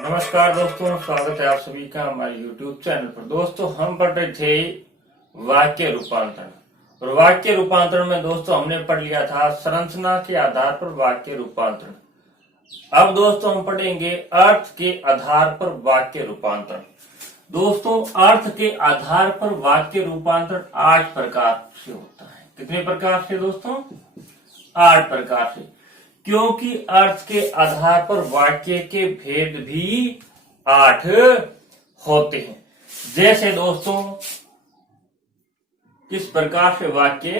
नमस्कार दोस्तों, स्वागत है आप सभी का हमारे YouTube चैनल पर। दोस्तों, हम पढ़ रहे थे वाक्य रूपांतरण, और वाक्य रूपांतरण में दोस्तों हमने पढ़ लिया था संरचना के आधार पर वाक्य रूपांतरण। अब दोस्तों हम पढ़ेंगे अर्थ के आधार पर वाक्य रूपांतरण। दोस्तों, अर्थ के आधार पर वाक्य रूपांतरण 8 प्रकार से होता है। कितने प्रकार से दोस्तों? 8 प्रकार से, क्योंकि अर्थ के आधार पर वाक्य के भेद भी 8 होते हैं। जैसे दोस्तों, किस प्रकार से वाक्य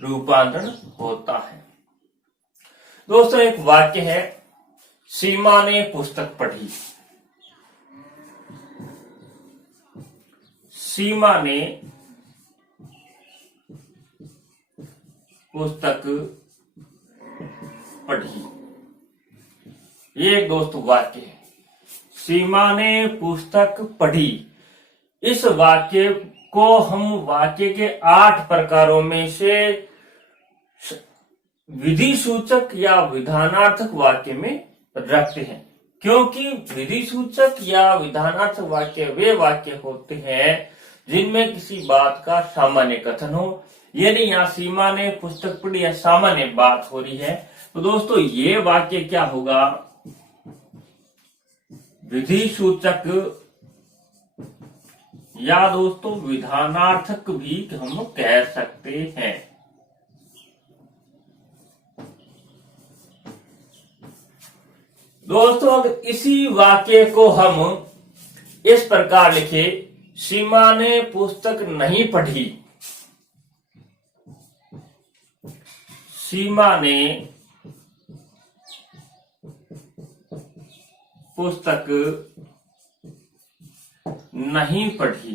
रूपांतरण होता है। दोस्तों, एक वाक्य है, सीमा ने पुस्तक पढ़ी। सीमा ने पुस्तक पढ़ी। ये एक दोस्तों वाक्य है, सीमा ने पुस्तक पढ़ी। इस वाक्य को हम वाक्य के 8 प्रकारों में से विधि सूचक या विधानार्थक वाक्य में रखते हैं, क्योंकि विधि सूचक या विधानार्थक वाक्य वे वाक्य होते हैं जिनमें किसी बात का सामान्य कथन हो। यानी यहाँ सीमा ने पुस्तक पढ़ी या सामान्य बात हो रही है, तो दोस्तों ये वाक्य क्या होगा? विधि सूचक या दोस्तों विधानार्थक भी हम कह सकते हैं। दोस्तों, अगर इसी वाक्य को हम इस प्रकार लिखे, सीमा ने पुस्तक नहीं पढ़ी। सीमा ने पुस्तक नहीं पढ़ी,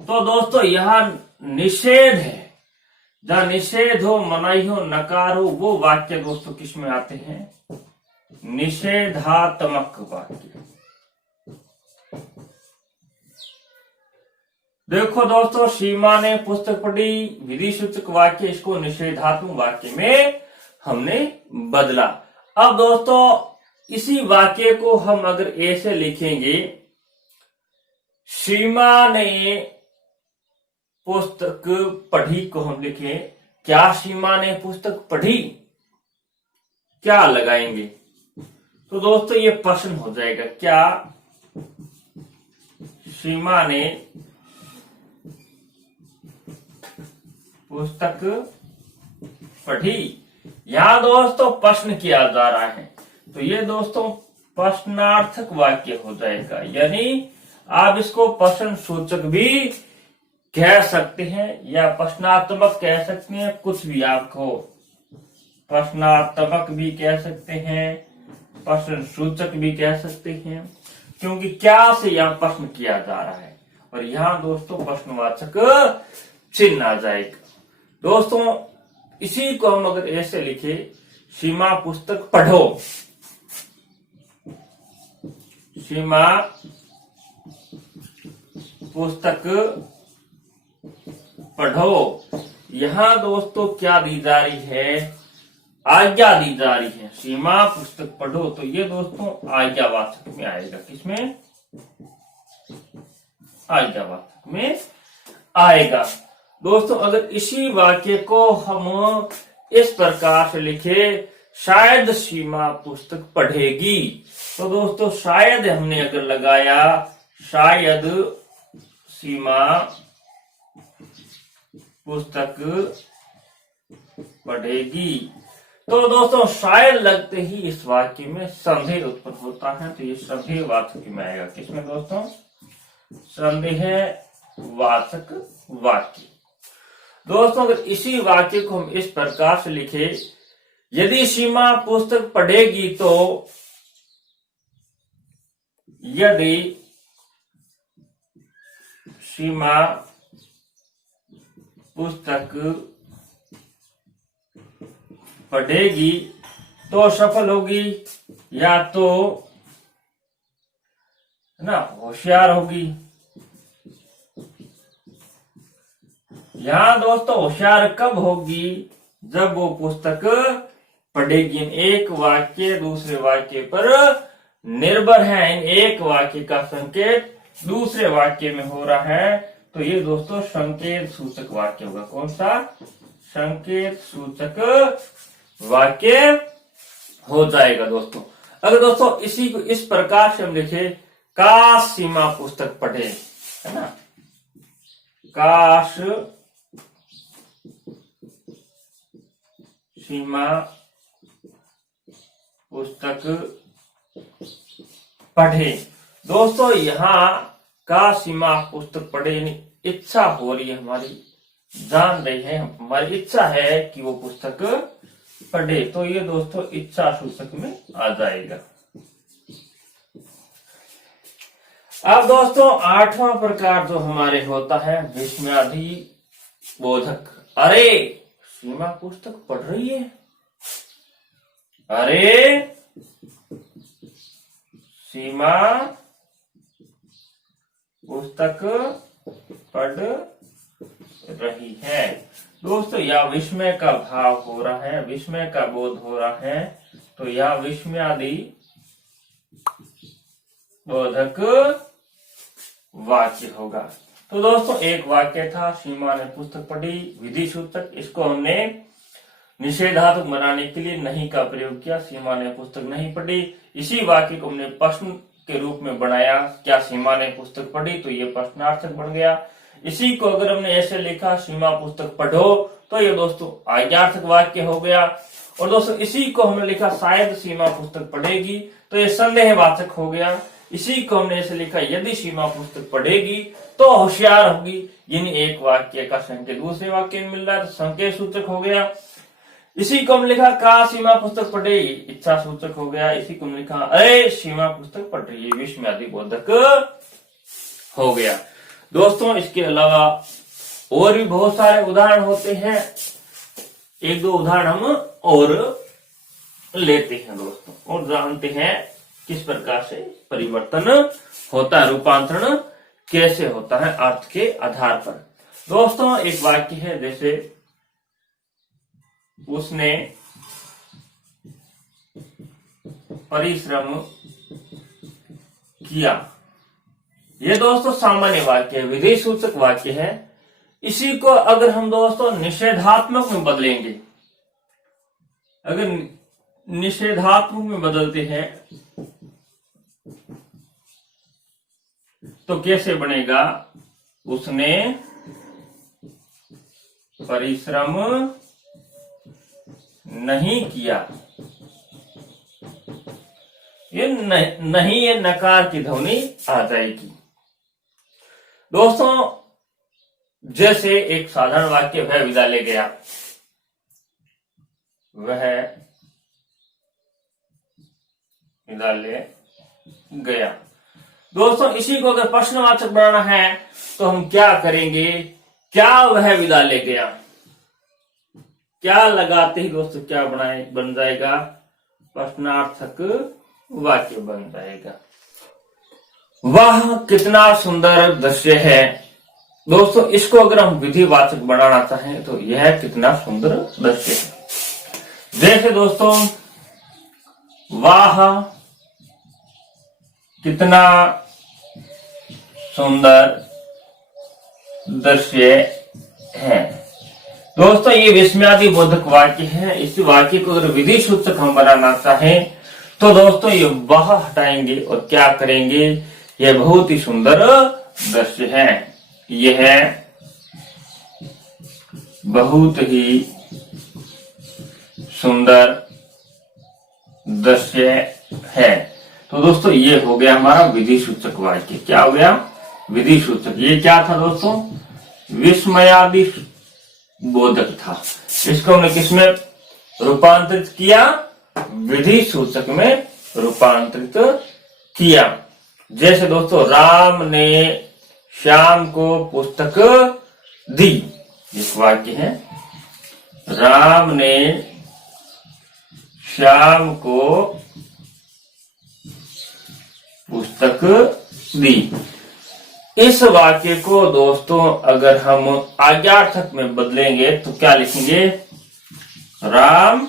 तो दोस्तों यह निषेध है। जहां निषेध हो, मनाही हो, नकार हो, वो वाक्य दोस्तों किस में आते हैं? निषेधात्मक वाक्य। देखो दोस्तों, सीमा ने पुस्तक पढ़ी विधि सूचक वाक्य, इसको निषेधात्मक वाक्य में हमने बदला। अब दोस्तों इसी वाक्य को हम अगर ऐसे लिखेंगे, सीमा ने पुस्तक पढ़ी को हम लिखें, क्या सीमा ने पुस्तक पढ़ी? क्या लगाएंगे? तो दोस्तों ये प्रश्न हो जाएगा, क्या सीमा ने पुस्तक पढ़ी? यहां दोस्तों प्रश्न किया जा रहा है, तो ये दोस्तों प्रश्नार्थक वाक्य हो जाएगा। यानी आप इसको प्रश्न सूचक भी कह सकते हैं या प्रश्नात्मक कह सकते हैं, कुछ भी आपको प्रश्नात्मक भी कह सकते हैं, प्रश्न सूचक भी कह सकते हैं, क्योंकि क्या से यहां प्रश्न किया जा रहा है, और यहां दोस्तों प्रश्नवाचक चिन्ह आ जाएगा। दोस्तों इसी को हम अगर ऐसे लिखे, सीमा पुस्तक पढ़ो। सीमा पुस्तक पढ़ो, यहां दोस्तों क्या दी जा रही है? आज्ञा दी जा रही है। सीमा पुस्तक पढ़ो, तो ये दोस्तों आज्ञावाचक में आएगा। किसमें? आज्ञावाचक में आएगा। दोस्तों अगर इसी वाक्य को हम इस प्रकार से लिखे, शायद सीमा पुस्तक पढ़ेगी, तो दोस्तों शायद हमने अगर लगाया, शायद सीमा पुस्तक पढ़ेगी, तो दोस्तों शायद लगते ही इस वाक्य में संदेह उत्पन्न होता है, तो ये संदेहवाचक में आएगा। किसमें दोस्तों? संदेहवाचक वाक्य। दोस्तों अगर इसी वाक्य को हम इस प्रकार से लिखे, यदि सीमा पुस्तक पढ़ेगी, तो यदि सीमा पुस्तक पढ़ेगी तो सफल होगी, या तो ना होशियार होगी। यहां दोस्तों होशियार कब होगी? जब वो पुस्तक पढ़ेगी। एक वाक्य दूसरे वाक्य पर निर्भर है इन एक वाक्य का संकेत दूसरे वाक्य में हो रहा है, तो ये दोस्तों संकेत सूचक वाक्य होगा। कौन सा? संकेत सूचक वाक्य हो जाएगा दोस्तों। अगर दोस्तों इसी को इस प्रकार से हम लिखे, काश सीमा पुस्तक पढ़े, है ना, काश सीमा पुस्तक पढ़े। दोस्तों यहाँ का सीमा पुस्तक पढ़े यानी इच्छा हो रही है हमारी, जान रही है, हमारी इच्छा है कि वो पुस्तक पढ़े, तो ये दोस्तों इच्छा सूचक में आ जाएगा। अब दोस्तों आठवां प्रकार जो हमारे होता है विस्मयादि बोधक। अरे सीमा पुस्तक पढ़ रही है, अरे सीमा पुस्तक पढ़ रही है। दोस्तों यह विस्मय का भाव हो रहा है, विस्मय का बोध हो रहा है, तो यह विस्मयादि बोधक वाक्य होगा। तो दोस्तों एक वाक्य था, सीमा ने पुस्तक पढ़ी, विधि सूचक, इसको हमने निषेधात्मक बनाने के लिए नहीं का प्रयोग किया, सीमा ने पुस्तक नहीं पढ़ी। इसी वाक्य को हमने प्रश्न के रूप में बनाया, क्या सीमा ने पुस्तक पढ़ी, तो ये प्रश्नार्थक बन गया। इसी को अगर हमने ऐसे लिखा, सीमा पुस्तक पढ़ो, तो ये दोस्तों आज्ञार्थक वाक्य हो गया। और दोस्तों इसी को हमने लिखा, शायद सीमा पुस्तक पढ़ेगी, तो ये संदेहवाचक हो गया। इसी को हमने ऐसे लिखा, यदि सीमा पुस्तक पढ़ेगी तो होशियार होगी, यानी एक वाक्य का संकेत दूसरे वाक्य में मिल रहा है, तो संकेत सूचक हो गया। इसी को हम लिखा, का सीमा पुस्तक पढ़ेगी, इच्छा सूचक हो गया। इसी को हम लिखा, अरे सीमा पुस्तक पढ़ रही है, विस्मयादि बोधक हो गया। दोस्तों इसके अलावा और भी बहुत सारे उदाहरण होते हैं, एक दो उदाहरण हम और लेते हैं दोस्तों, और जानते हैं किस प्रकार से परिवर्तन होता है, रूपांतरण कैसे होता है अर्थ के आधार पर। दोस्तों एक वाक्य है, जैसे उसने परिश्रम किया, ये दोस्तों सामान्य वाक्य है, विधेय सूचक वाक्य है। इसी को अगर हम दोस्तों निषेधात्मक में बदलेंगे, अगर निषेधात्मक में बदलते हैं तो कैसे बनेगा, उसने परिश्रम नहीं किया, ये नहीं, ये नकार की ध्वनि आ जाएगी। दोस्तों जैसे एक साधारण वाक्य, वह विद्यालय गया, वह विद्यालय गया। दोस्तों इसी को अगर प्रश्नवाचक बनाना है तो हम क्या करेंगे, क्या वह विद्यालय गया, क्या लगाते ही दोस्तों क्या बन जाएगा, प्रश्नार्थक वाक्य बन जाएगा। वह कितना सुंदर दृश्य है। दोस्तों इसको अगर हम विधिवाचक बनाना चाहें तो यह कितना सुंदर दृश्य है। जैसे दोस्तों वह कितना सुंदर दृश्य है। दोस्तों ये विस्मयादि बोधक वाक्य है। इस वाक्य को अगर विधि सूचक हम बनाना चाहें तो दोस्तों ये वह हटाएंगे और क्या करेंगे, यह बहुत ही सुंदर दृश्य है, यह बहुत ही सुंदर दृश्य है। तो दोस्तों ये हो गया हमारा विधि सूचक वाक्य। क्या हो गया, विधि सूचक। ये क्या था दोस्तों, विस्मयादि बोधक था। इसको हमने किसमें रूपांतरित किया, विधि सूचक में रूपांतरित किया। जैसे दोस्तों राम ने श्याम को पुस्तक दी, इस वाक्य है, राम ने श्याम को पुस्तक दी। इस वाक्य को दोस्तों अगर हम आज्ञार्थक में बदलेंगे तो क्या लिखेंगे, राम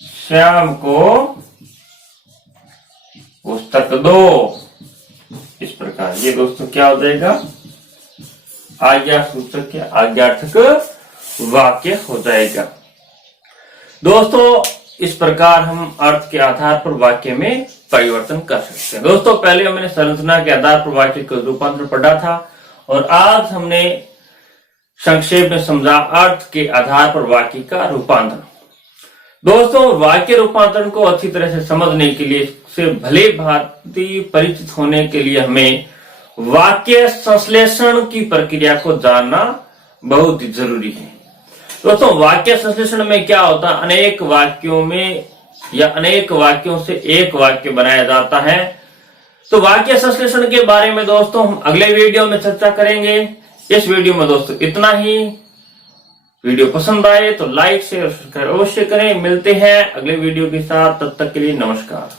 श्याम को पुस्तक दो। इस प्रकार ये दोस्तों क्या हो जाएगा, आज्ञा सूचक के आज्ञार्थक वाक्य हो जाएगा। दोस्तों इस प्रकार हम अर्थ के आधार पर वाक्य में परिवर्तन कर सकते हैं। दोस्तों पहले हमने संरचना के आधार पर वाक्य का रूपांतरण पढ़ा था और आज हमने संक्षेप में समझा अर्थ के आधार पर वाक्य का रूपांतरण। दोस्तों वाक्य रूपांतरण को अच्छी तरह से समझने के लिए, से भले भांति परिचित होने के लिए हमें वाक्य संश्लेषण की प्रक्रिया को जानना बहुत जरूरी है। दोस्तों वाक्य संश्लेषण में क्या होता है, अनेक वाक्यों में या अनेक वाक्यों से एक वाक्य बनाया जाता है। तो वाक्य संश्लेषण के बारे में दोस्तों हम अगले वीडियो में चर्चा करेंगे। इस वीडियो में दोस्तों इतना ही। वीडियो पसंद आए तो लाइक शेयर सब्सक्राइब अवश्य करें। मिलते हैं अगले वीडियो के साथ, तब तक के लिए नमस्कार।